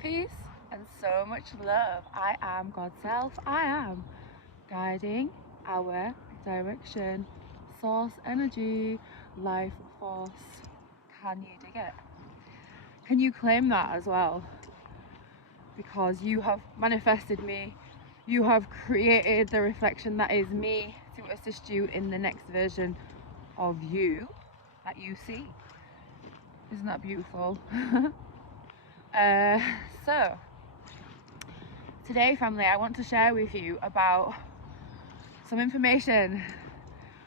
Peace and so much love. I am God's self. I am guiding our direction. Source energy, life force. Can you dig it? Can you claim that as well? Because you have manifested me. You have created the reflection that is me to assist you in the next version of you that you see. Isn't that beautiful? So today, family, I want to share with you about some information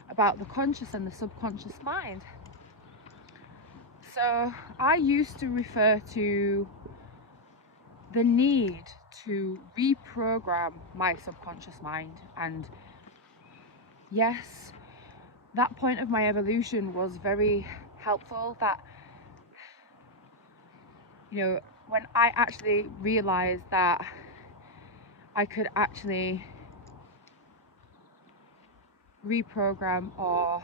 about the conscious and the subconscious mind. So I used to refer to the need to reprogram my subconscious mind, and yes, that point of my evolution was very helpful. That, when I actually realized that I could actually reprogram or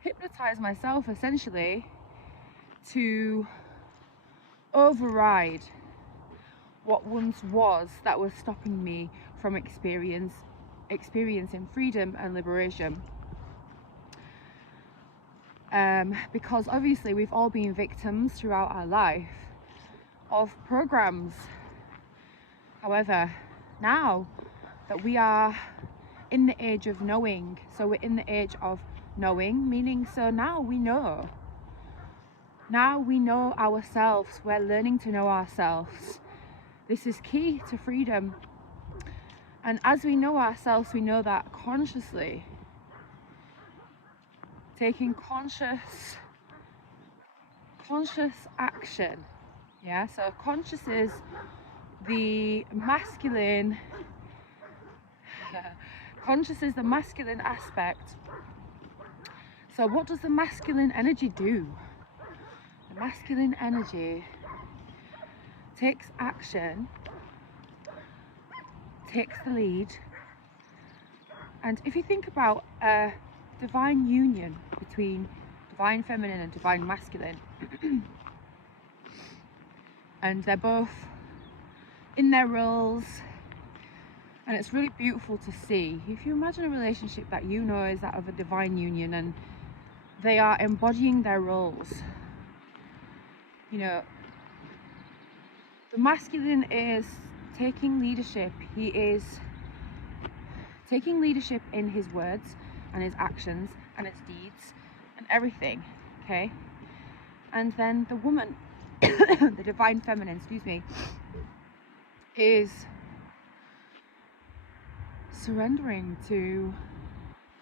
hypnotize myself essentially to override what once was that was stopping me from experiencing freedom and liberation. Because obviously we've all been victims throughout our life of programs. However, now that we are in the age of knowing, so we're in the age of knowing, meaning so now we know. Now we know ourselves, we're learning to know ourselves. This is key to freedom. And as we know ourselves, we know that consciously, taking conscious action. Yeah, so conscious is the masculine conscious is the masculine aspect. So what does the masculine energy do? The masculine energy takes action, takes the lead, and if you think about a divine union between divine feminine and divine masculine, and they're both in their roles, and it's really beautiful to see. If you imagine a relationship that you know is that of a divine union and they are embodying their roles, the masculine is taking leadership. He is taking leadership in his words and his actions and his deeds and everything, okay? And then the woman, the divine feminine, is surrendering to,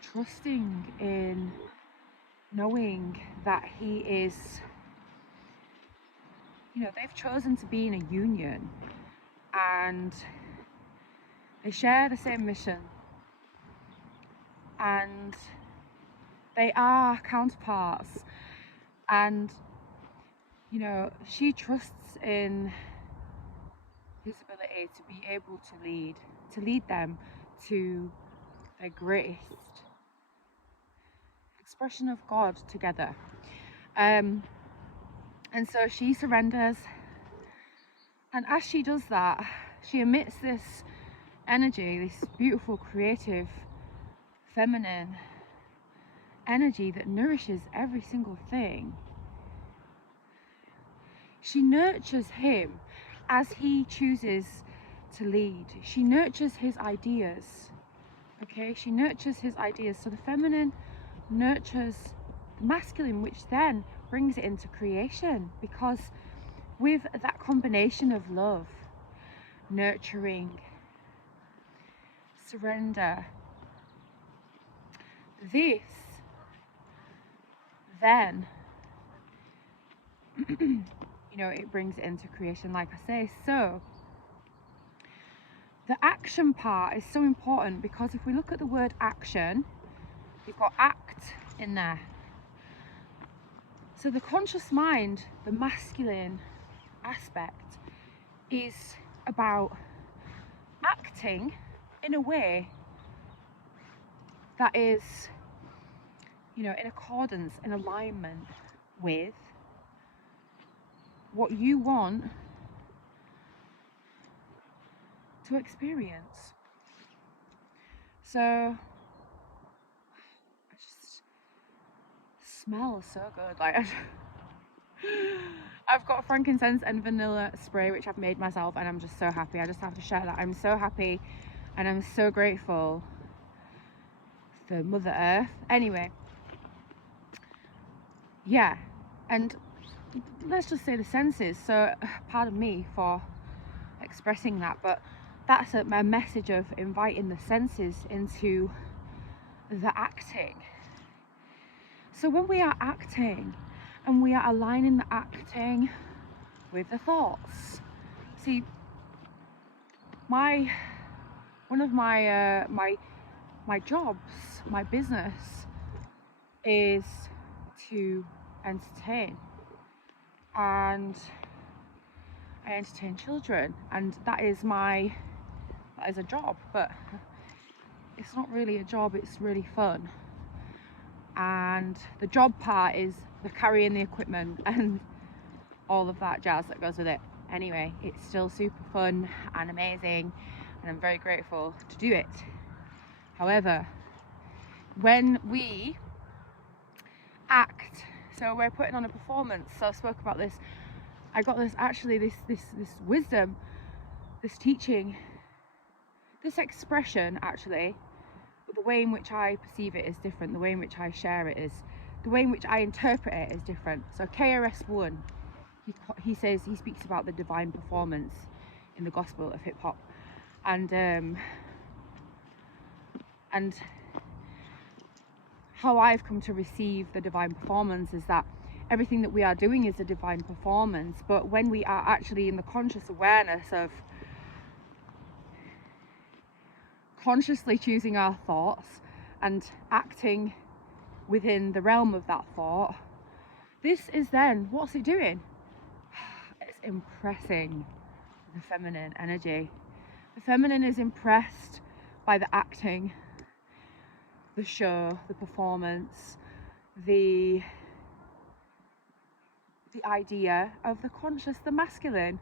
trusting in, knowing that he is, they've chosen to be in a union and they share the same mission and they are counterparts, and she trusts in his ability to be able to lead them to their greatest expression of God together. And so she surrenders, and as she does that, she emits this energy, this beautiful, creative, feminine energy that nourishes every single thing. She nurtures him as he chooses to lead. She nurtures his ideas. Okay, she nurtures his ideas. So the feminine nurtures the masculine, which then brings it into creation, because with that combination of love, nurturing, surrender, this then it brings it into creation, like I say. So the action part is so important, because if we look at the word action, you've got act in there. So the conscious mind, the masculine aspect, is about acting in a way that is, in accordance, in alignment with what you want to experience. So it just smells so good. Like I've got frankincense and vanilla spray which I've made myself, and I'm just so happy. I just have to share that. I'm so happy and I'm so grateful for Mother Earth. Anyway, yeah, and let's just say the senses. So pardon me for expressing that, but that's a message of inviting the senses into the acting. So when we are acting and we are aligning the acting with the thoughts, see, one of my jobs, my business is to entertain, and I entertain children, and that is a job, but it's not really a job, it's really fun. And the job part is the carrying the equipment and all of that jazz that goes with it. Anyway, it's still super fun and amazing, and I'm very grateful to do it. However, when we act, so we're putting on a performance. So I spoke about this. I got this wisdom, this teaching, this expression actually, but the way in which I perceive it is different. The way in which I share it is, the way in which I interpret it is different. So KRS-One, he says, he speaks about the divine performance in the gospel of hip hop, and how I've come to receive the divine performance is that everything that we are doing is a divine performance, but when we are actually in the conscious awareness of consciously choosing our thoughts and acting within the realm of that thought, this is then, what's it doing? It's impressing the feminine energy. The feminine is impressed by the acting, the show, the performance, the idea of the conscious, the masculine.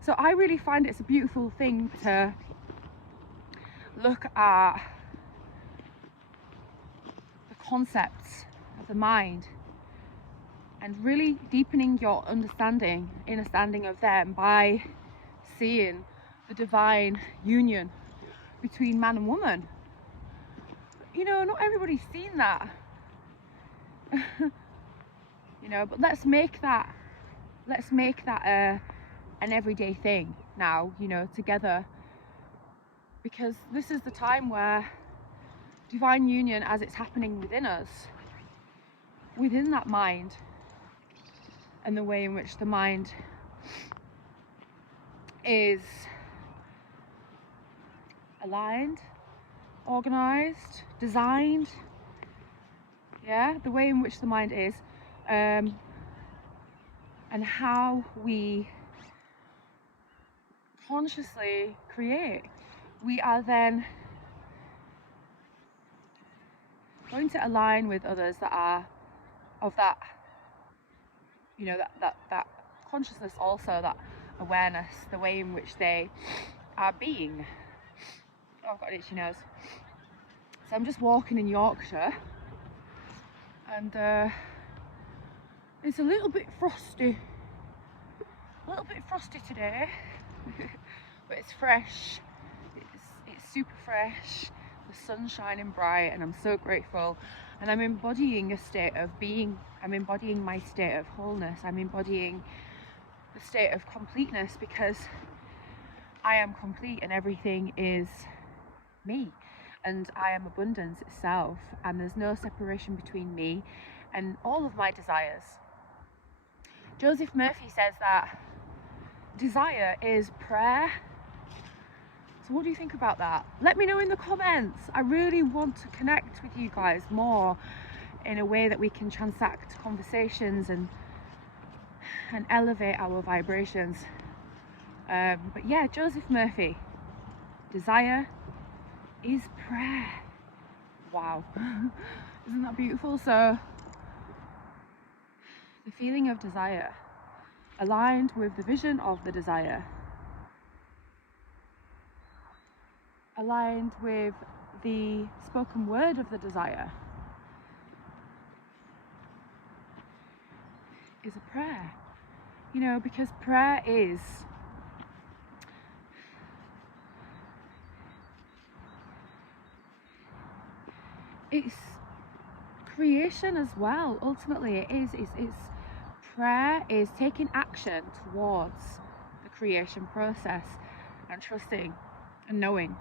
So I really find it's a beautiful thing to look at the concepts of the mind and really deepening your understanding of them by seeing the divine union between man and woman. You know, not everybody's seen that. You know, but let's make that an everyday thing now, you know, together, because this is the time where divine union, as it's happening within us, within that mind, and the way in which the mind is aligned, organized, designed, yeah, the way in which the mind is, and how we consciously create, we are then going to align with others that are of that, you know, that consciousness, also that awareness, the way in which they are being. Oh, I've got an itchy nose. So I'm just walking in Yorkshire, and it's a little bit frosty today, but it's fresh. It's super fresh. The sun's shining bright, and I'm so grateful. And I'm embodying a state of being. I'm embodying my state of wholeness. I'm embodying the state of completeness, because I am complete and everything is me, and I am abundance itself, and there's no separation between me and all of my desires. Joseph Murphy says that desire is prayer. So what do you think about that? Let me know in the comments. I really want to connect with you guys more in a way that we can transact conversations and elevate our vibrations. But yeah, Joseph Murphy, desire is prayer. Wow. Isn't that beautiful? So the feeling of desire, aligned with the vision of the desire, aligned with the spoken word of the desire, is a prayer. You know, because prayer is it's creation as well. Ultimately it's prayer is taking action towards the creation process and trusting and knowing